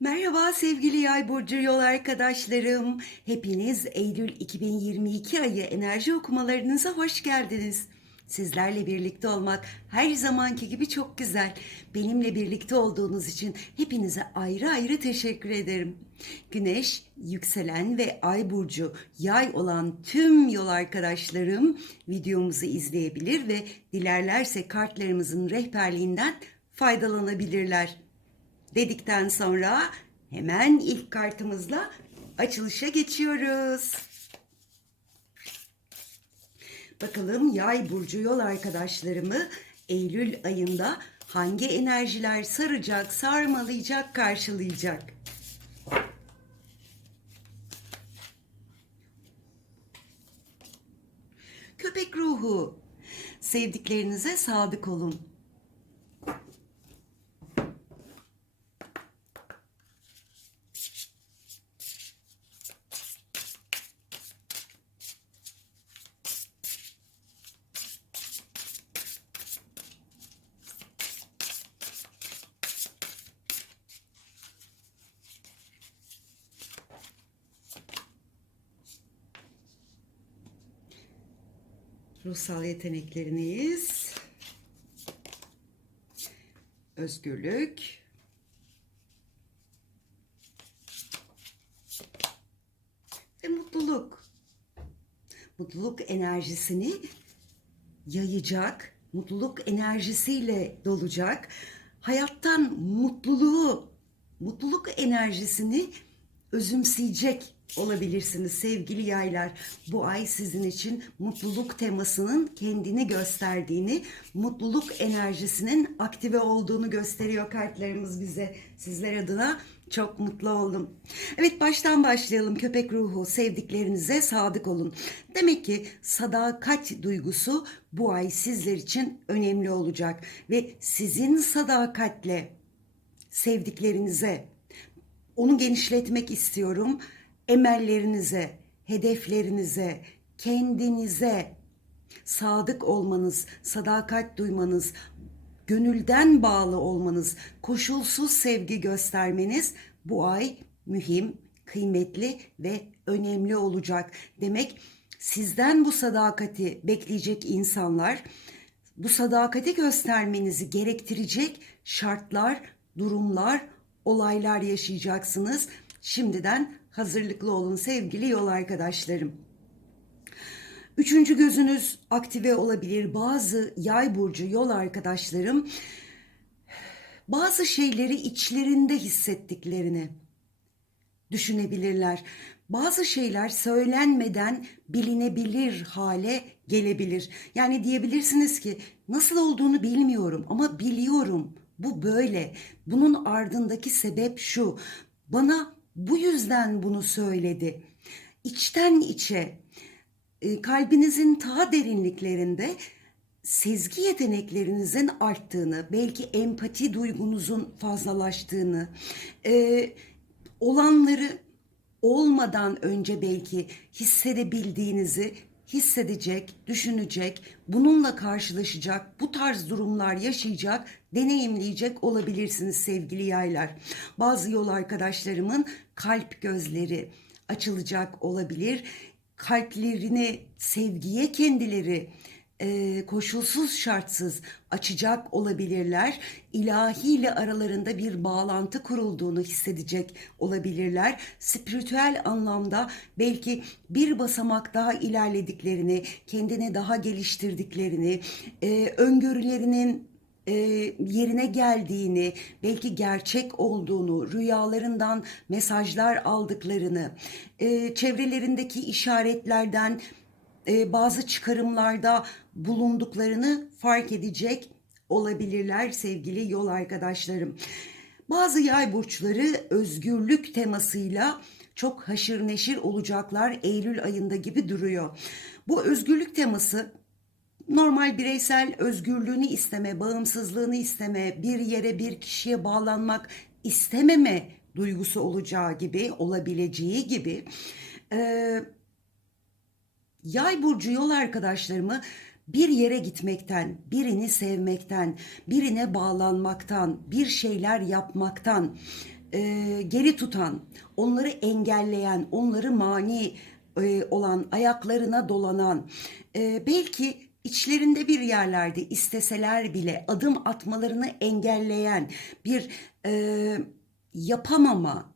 Merhaba sevgili Yay burcu yol arkadaşlarım. Hepiniz Eylül 2022 ayı enerji okumalarınıza hoş geldiniz. Sizlerle birlikte olmak her zamanki gibi çok güzel. Benimle birlikte olduğunuz için hepinize ayrı ayrı teşekkür ederim. Güneş, yükselen ve ay burcu yay olan tüm yol arkadaşlarım videomuzu izleyebilir ve dilerlerse kartlarımızın rehberliğinden faydalanabilirler dedikten sonra hemen ilk kartımızla açılışa geçiyoruz. Bakalım yay burcu yol arkadaşlarımı Eylül ayında hangi enerjiler saracak, sarmalayacak, karşılayacak? Köpek ruhu. Sevdiklerinize sadık olun. Ruhsal yetenekleriniz. Özgürlük. Ve mutluluk. Mutluluk enerjisini yayacak, mutluluk enerjisiyle dolacak. Hayattan mutluluğu, mutluluk enerjisini özümseyecek olabilirsiniz sevgili yaylar. Bu ay sizin için mutluluk temasının kendini gösterdiğini, mutluluk enerjisinin aktive olduğunu gösteriyor kartlarımız bize. Sizler adına çok mutlu oldum. Evet baştan başlayalım. Köpek ruhu sevdiklerinize sadık olun. Demek ki sadakat duygusu bu ay sizler için önemli olacak ve sizin sadakatle sevdiklerinize onu genişletmek istiyorum. Emellerinize, hedeflerinize, kendinize sadık olmanız, sadakat duymanız, gönülden bağlı olmanız, koşulsuz sevgi göstermeniz bu ay mühim, kıymetli ve önemli olacak. Demek sizden bu sadakati bekleyecek insanlar bu sadakati göstermenizi gerektirecek şartlar, durumlar, olaylar yaşayacaksınız. Şimdiden hazırlıklı olun sevgili yol arkadaşlarım. Üçüncü gözünüz aktive olabilir. Bazı yay burcu yol arkadaşlarım bazı şeyleri içlerinde hissettiklerini düşünebilirler. Bazı şeyler söylenmeden bilinebilir hale gelebilir. Yani diyebilirsiniz ki nasıl olduğunu bilmiyorum ama biliyorum. Bu böyle. Bunun ardındaki sebep şu. Bana bu yüzden bunu söyledi. İçten içe e, kalbinizin ta derinliklerinde sezgi yeteneklerinizin arttığını, belki empati duygunuzun fazlalaştığını, e, olanları olmadan önce belki hissedebildiğinizi hissedecek, düşünecek, bununla karşılaşacak, bu tarz durumlar yaşayacak, deneyimleyecek olabilirsiniz sevgili yaylar. Bazı yol arkadaşlarımın kalp gözleri açılacak olabilir. Kalplerini sevgiye kendileri e, koşulsuz şartsız açacak olabilirler. İlahiyle aralarında bir bağlantı kurulduğunu hissedecek olabilirler. Spiritüel anlamda belki bir basamak daha ilerlediklerini, kendini daha geliştirdiklerini, e, öngörülerinin e, yerine geldiğini, belki gerçek olduğunu, rüyalarından mesajlar aldıklarını, e, çevrelerindeki işaretlerden e, bazı çıkarımlarda bulunduklarını fark edecek olabilirler sevgili yol arkadaşlarım. Bazı yay burçları özgürlük temasıyla çok haşır neşir olacaklar Eylül ayında gibi duruyor. Bu özgürlük teması normal bireysel özgürlüğünü isteme, bağımsızlığını isteme, bir yere bir kişiye bağlanmak istememe duygusu olacağı gibi, olabileceği gibi e, yay burcu yol arkadaşlarımı bir yere gitmekten, birini sevmekten, birine bağlanmaktan, bir şeyler yapmaktan, e, geri tutan, onları engelleyen, onları mani e, olan, ayaklarına dolanan, e, belki içlerinde bir yerlerde isteseler bile adım atmalarını engelleyen bir e, yapamama,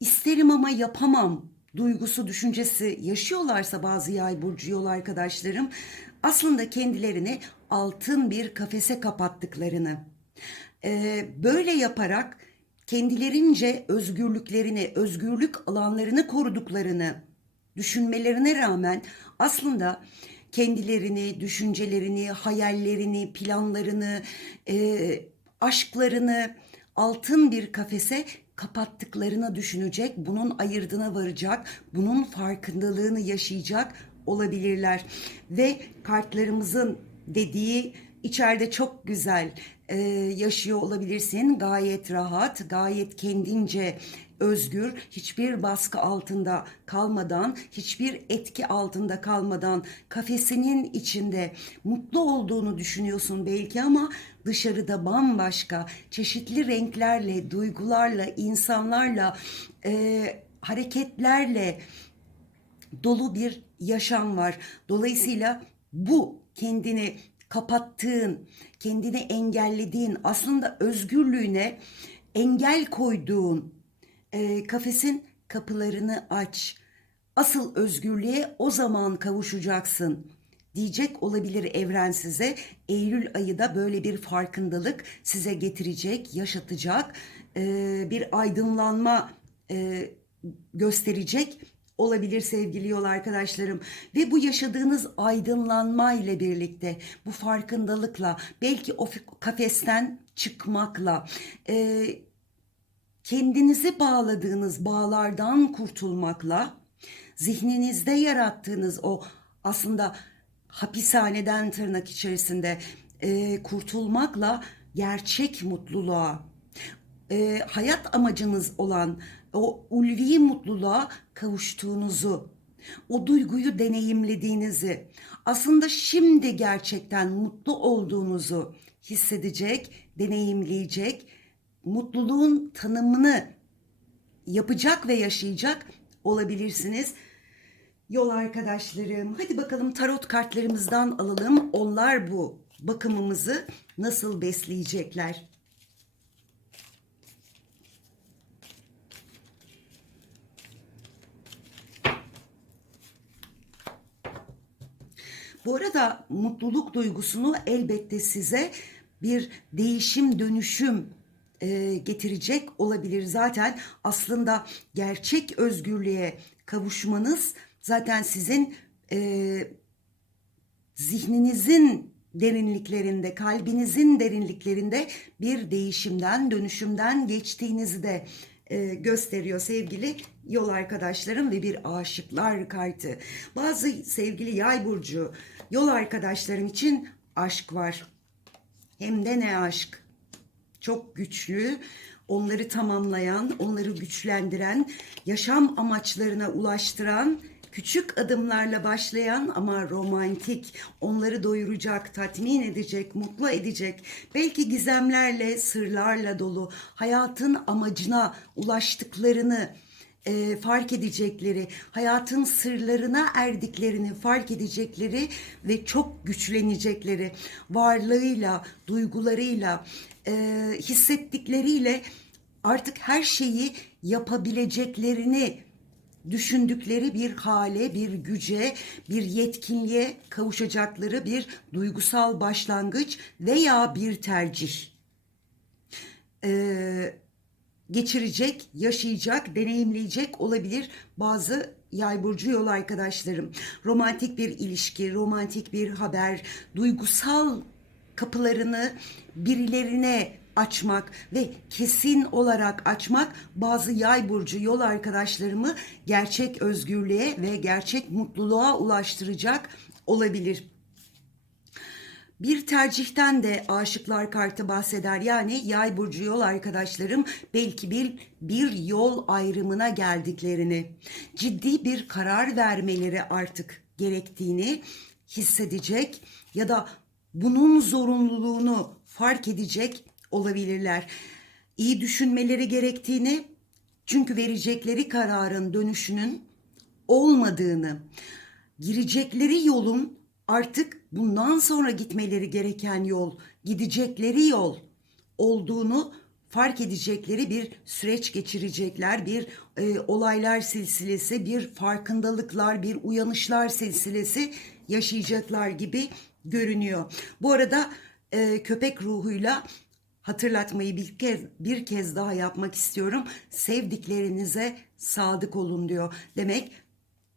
isterim ama yapamam duygusu, düşüncesi yaşıyorlarsa bazı yay burcu yol arkadaşlarım aslında kendilerini altın bir kafese kapattıklarını, e, böyle yaparak kendilerince özgürlüklerini, özgürlük alanlarını koruduklarını düşünmelerine rağmen aslında kendilerini, düşüncelerini, hayallerini, planlarını, e, aşklarını altın bir kafese kapattıklarını düşünecek, bunun ayırdına varacak, bunun farkındalığını yaşayacak olabilirler. Ve kartlarımızın dediği içeride çok güzel e, yaşıyor olabilirsin. Gayet rahat, gayet kendince özgür, hiçbir baskı altında kalmadan, hiçbir etki altında kalmadan kafesinin içinde mutlu olduğunu düşünüyorsun belki ama dışarıda bambaşka çeşitli renklerle, duygularla, insanlarla, e, hareketlerle dolu bir yaşam var. Dolayısıyla bu kendini kapattığın, kendini engellediğin, aslında özgürlüğüne engel koyduğun e, kafesin kapılarını aç. Asıl özgürlüğe o zaman kavuşacaksın diyecek olabilir evren size. Eylül ayı da böyle bir farkındalık size getirecek, yaşatacak, e, bir aydınlanma e, gösterecek olabilir sevgili yol arkadaşlarım. Ve bu yaşadığınız aydınlanma ile birlikte bu farkındalıkla belki o kafesten çıkmakla e, kendinizi bağladığınız bağlardan kurtulmakla zihninizde yarattığınız o aslında hapishaneden tırnak içerisinde e, kurtulmakla gerçek mutluluğa e, hayat amacınız olan o ulvi mutluluğa kavuştuğunuzu, o duyguyu deneyimlediğinizi, aslında şimdi gerçekten mutlu olduğunuzu hissedecek, deneyimleyecek, mutluluğun tanımını yapacak ve yaşayacak olabilirsiniz. Yol arkadaşlarım, hadi bakalım tarot kartlarımızdan alalım. Onlar bu bakımımızı nasıl besleyecekler? Bu arada mutluluk duygusunu elbette size bir değişim, dönüşüm e, getirecek olabilir. Zaten aslında gerçek özgürlüğe kavuşmanız zaten sizin e, zihninizin derinliklerinde, kalbinizin derinliklerinde bir değişimden, dönüşümden geçtiğinizi de e, gösteriyor sevgili yol arkadaşlarım ve bir aşıklar kartı. Bazı sevgili yay burcu yol arkadaşlarım için aşk var. Hem de ne aşk. Çok güçlü, onları tamamlayan, onları güçlendiren, yaşam amaçlarına ulaştıran küçük adımlarla başlayan ama romantik, onları doyuracak, tatmin edecek, mutlu edecek, belki gizemlerle, sırlarla dolu, hayatın amacına ulaştıklarını e, fark edecekleri, hayatın sırlarına erdiklerini fark edecekleri ve çok güçlenecekleri varlığıyla, duygularıyla, e, hissettikleriyle artık her şeyi yapabileceklerini düşündükleri bir hale, bir güce, bir yetkinliğe kavuşacakları bir duygusal başlangıç veya bir tercih. Ee, geçirecek, yaşayacak, deneyimleyecek olabilir bazı yay burcu yol arkadaşlarım. Romantik bir ilişki, romantik bir haber, duygusal kapılarını birilerine açmak ve kesin olarak açmak bazı yay burcu yol arkadaşlarımı gerçek özgürlüğe ve gerçek mutluluğa ulaştıracak olabilir. Bir tercihten de aşıklar kartı bahseder. Yani yay burcu yol arkadaşlarım belki bir bir yol ayrımına geldiklerini, ciddi bir karar vermeleri artık gerektiğini hissedecek ya da bunun zorunluluğunu fark edecek olabilirler. iyi düşünmeleri gerektiğini, çünkü verecekleri kararın dönüşünün olmadığını, girecekleri yolun artık bundan sonra gitmeleri gereken yol, gidecekleri yol olduğunu fark edecekleri bir süreç geçirecekler. Bir e, olaylar silsilesi, bir farkındalıklar, bir uyanışlar silsilesi yaşayacaklar gibi görünüyor. Bu arada e, köpek ruhuyla hatırlatmayı bir kez, bir kez daha yapmak istiyorum. Sevdiklerinize sadık olun diyor. Demek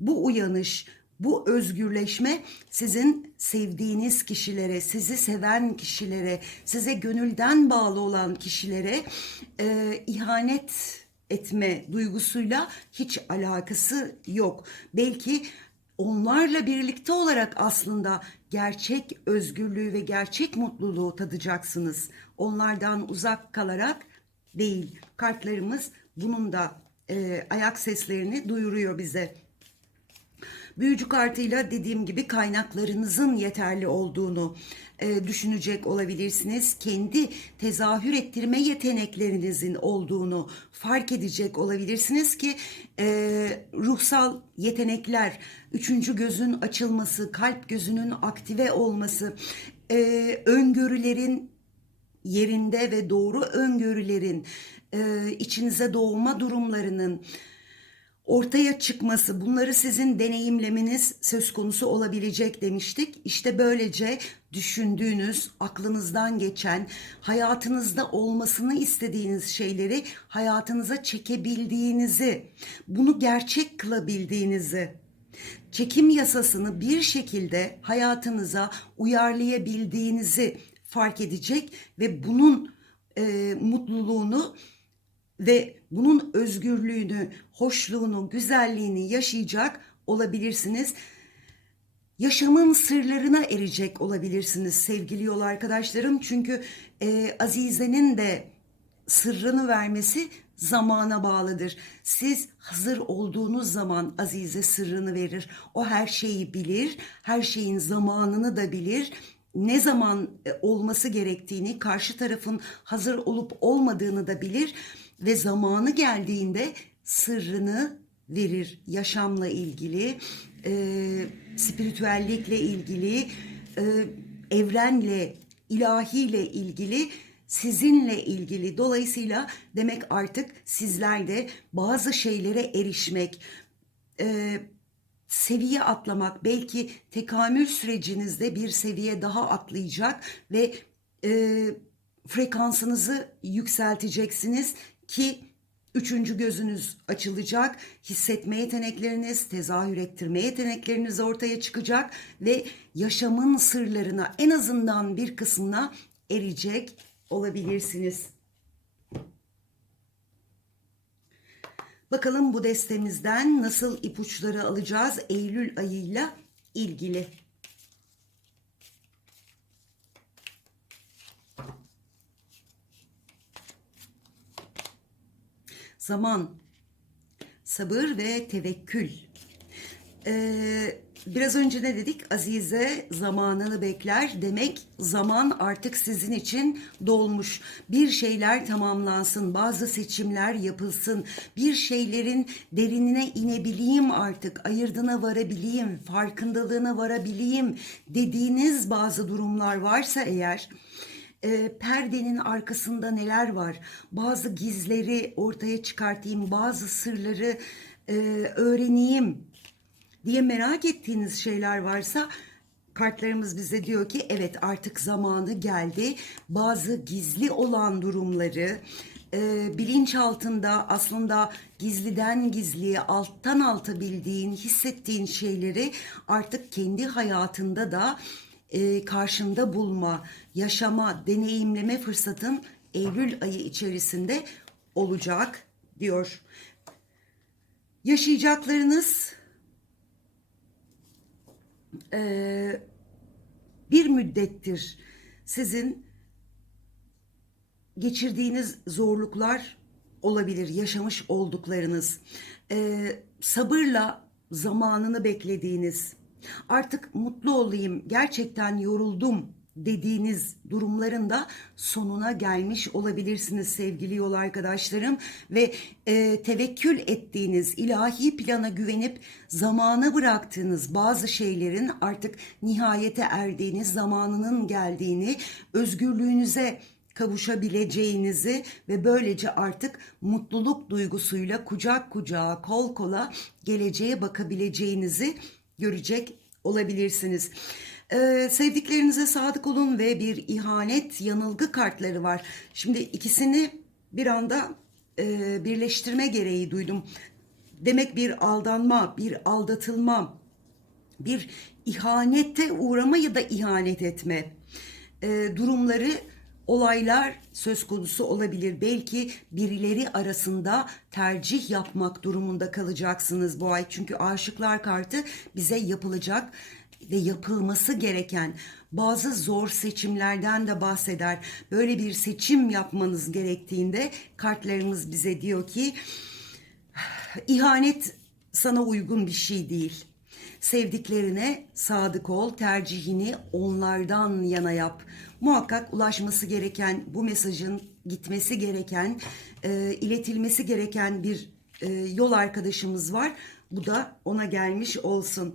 bu uyanış, bu özgürleşme sizin sevdiğiniz kişilere, sizi seven kişilere, size gönülden bağlı olan kişilere e, ihanet etme duygusuyla hiç alakası yok. Belki onlarla birlikte olarak aslında gerçek özgürlüğü ve gerçek mutluluğu tadacaksınız. Onlardan uzak kalarak değil. Kartlarımız bunun da e, ayak seslerini duyuruyor bize. Büyücü kartıyla dediğim gibi kaynaklarınızın yeterli olduğunu e, düşünecek olabilirsiniz. Kendi tezahür ettirme yeteneklerinizin olduğunu fark edecek olabilirsiniz ki e, ruhsal yetenekler, üçüncü gözün açılması, kalp gözünün aktive olması, e, öngörülerin yerinde ve doğru öngörülerin e, içinize doğma durumlarının ortaya çıkması, bunları sizin deneyimlemeniz söz konusu olabilecek demiştik. İşte böylece düşündüğünüz, aklınızdan geçen, hayatınızda olmasını istediğiniz şeyleri hayatınıza çekebildiğinizi, bunu gerçek kılabildiğinizi, çekim yasasını bir şekilde hayatınıza uyarlayabildiğinizi fark edecek ve bunun e, mutluluğunu ve bunun özgürlüğünü, hoşluğunu, güzelliğini yaşayacak olabilirsiniz. Yaşamın sırlarına erecek olabilirsiniz sevgili yol arkadaşlarım. Çünkü e, Azize'nin de sırrını vermesi zamana bağlıdır. Siz hazır olduğunuz zaman Azize sırrını verir. O her şeyi bilir, her şeyin zamanını da bilir ne zaman e, olması gerektiğini, karşı tarafın hazır olup olmadığını da bilir ve zamanı geldiğinde sırrını verir. Yaşamla ilgili, e, spiritüellikle ilgili, e, evrenle, ilahiyle ilgili sizinle ilgili. Dolayısıyla demek artık sizler de bazı şeylere erişmek, e, seviye atlamak, belki tekamül sürecinizde bir seviye daha atlayacak ve e, frekansınızı yükselteceksiniz ki üçüncü gözünüz açılacak, hissetme yetenekleriniz, tezahür ettirme yetenekleriniz ortaya çıkacak ve yaşamın sırlarına en azından bir kısmına erecek olabilirsiniz. Bakalım bu destemizden nasıl ipuçları alacağız Eylül ayıyla ilgili. Zaman, sabır ve tevekkül. Ee, biraz önce ne dedik? Azize zamanını bekler. Demek zaman artık sizin için dolmuş. Bir şeyler tamamlansın, bazı seçimler yapılsın. Bir şeylerin derinine inebileyim artık, ayırdına varabileyim, farkındalığına varabileyim dediğiniz bazı durumlar varsa eğer e, perdenin arkasında neler var? Bazı gizleri ortaya çıkartayım, bazı sırları e, öğreneyim diye merak ettiğiniz şeyler varsa kartlarımız bize diyor ki evet artık zamanı geldi. Bazı gizli olan durumları e, bilinç altında aslında gizliden gizliye alttan alta bildiğin, hissettiğin şeyleri artık kendi hayatında da e, karşında bulma, yaşama, deneyimleme fırsatın Eylül ayı içerisinde olacak diyor. Yaşayacaklarınız e, bir müddettir sizin geçirdiğiniz zorluklar olabilir, yaşamış olduklarınız, e, sabırla zamanını beklediğiniz, artık mutlu olayım, gerçekten yoruldum dediğiniz durumların da sonuna gelmiş olabilirsiniz sevgili yol arkadaşlarım. Ve e, tevekkül ettiğiniz ilahi plana güvenip zamana bıraktığınız bazı şeylerin artık nihayete erdiğiniz zamanının geldiğini özgürlüğünüze kavuşabileceğinizi ve böylece artık mutluluk duygusuyla kucak kucağa, kol kola geleceğe bakabileceğinizi görecek olabilirsiniz. Ee, sevdiklerinize sadık olun ve bir ihanet yanılgı kartları var. Şimdi ikisini bir anda e, birleştirme gereği duydum. Demek bir aldanma, bir aldatılma, bir ihanete uğrama ya da ihanet etme e, durumları olaylar söz konusu olabilir. Belki birileri arasında tercih yapmak durumunda kalacaksınız bu ay. Çünkü aşıklar kartı bize yapılacak ve yapılması gereken bazı zor seçimlerden de bahseder. Böyle bir seçim yapmanız gerektiğinde kartlarımız bize diyor ki ihanet sana uygun bir şey değil. Sevdiklerine sadık ol, tercihini onlardan yana yap. Muhakkak ulaşması gereken bu mesajın gitmesi gereken, e, iletilmesi gereken bir e, yol arkadaşımız var. Bu da ona gelmiş olsun.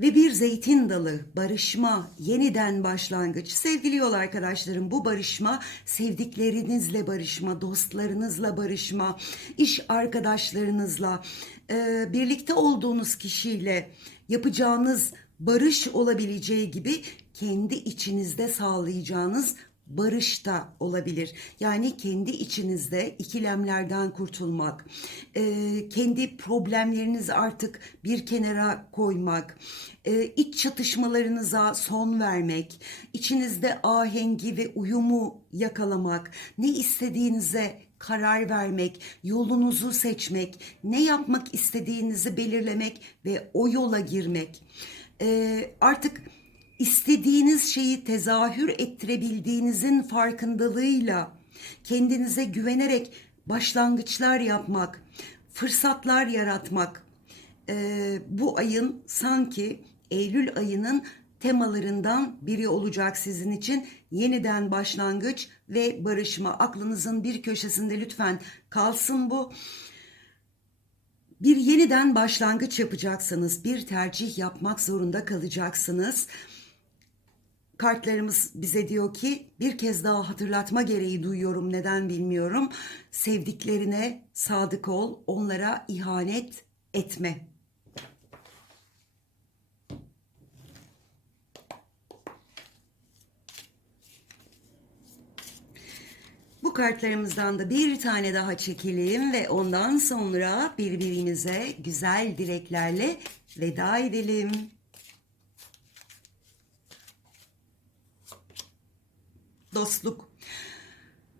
Ve bir zeytin dalı, barışma, yeniden başlangıç. Sevgili yol arkadaşlarım bu barışma sevdiklerinizle barışma, dostlarınızla barışma, iş arkadaşlarınızla, e, birlikte olduğunuz kişiyle yapacağınız barış olabileceği gibi kendi içinizde sağlayacağınız barış da olabilir. Yani kendi içinizde ikilemlerden kurtulmak, e, kendi problemlerinizi artık bir kenara koymak, e, iç çatışmalarınıza son vermek, içinizde ahengi ve uyumu yakalamak, ne istediğinize karar vermek, yolunuzu seçmek, ne yapmak istediğinizi belirlemek ve o yola girmek. E, artık istediğiniz şeyi tezahür ettirebildiğinizin farkındalığıyla kendinize güvenerek başlangıçlar yapmak, fırsatlar yaratmak e, bu ayın sanki Eylül ayının temalarından biri olacak sizin için. Yeniden başlangıç ve barışma. Aklınızın bir köşesinde lütfen kalsın bu. Bir yeniden başlangıç yapacaksınız. Bir tercih yapmak zorunda kalacaksınız kartlarımız bize diyor ki bir kez daha hatırlatma gereği duyuyorum neden bilmiyorum. Sevdiklerine sadık ol, onlara ihanet etme. Bu kartlarımızdan da bir tane daha çekelim ve ondan sonra birbirimize güzel dileklerle veda edelim. Dostluk.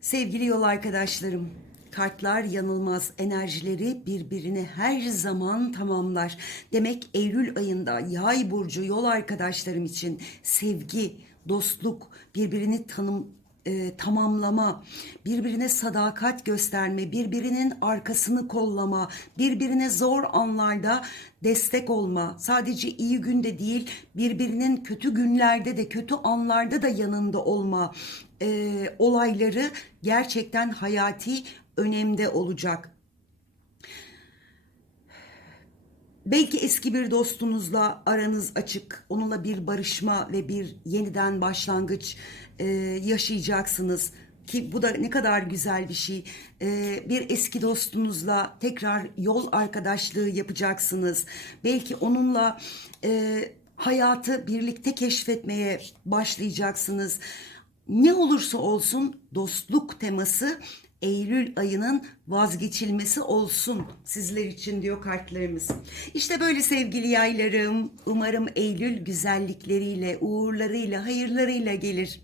Sevgili yol arkadaşlarım, kartlar yanılmaz enerjileri birbirini her zaman tamamlar. Demek Eylül ayında Yay burcu yol arkadaşlarım için sevgi, dostluk, birbirini tanım e, tamamlama, birbirine sadakat gösterme, birbirinin arkasını kollama, birbirine zor anlarda destek olma, sadece iyi günde değil, birbirinin kötü günlerde de, kötü anlarda da yanında olma e, olayları gerçekten hayati önemde olacak. Belki eski bir dostunuzla aranız açık, onunla bir barışma ve bir yeniden başlangıç e, yaşayacaksınız ki bu da ne kadar güzel bir şey. E, bir eski dostunuzla tekrar yol arkadaşlığı yapacaksınız. Belki onunla e, hayatı birlikte keşfetmeye başlayacaksınız. Ne olursa olsun dostluk teması Eylül ayının vazgeçilmesi olsun sizler için diyor kartlarımız. İşte böyle sevgili yaylarım. Umarım Eylül güzellikleriyle, uğurlarıyla, hayırlarıyla gelir.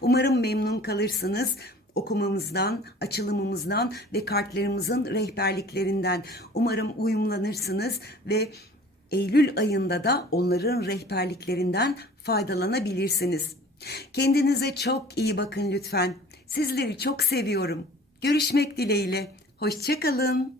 Umarım memnun kalırsınız okumamızdan, açılımımızdan ve kartlarımızın rehberliklerinden. Umarım uyumlanırsınız ve Eylül ayında da onların rehberliklerinden faydalanabilirsiniz. Kendinize çok iyi bakın lütfen. Sizleri çok seviyorum. Görüşmek dileğiyle. Hoşçakalın.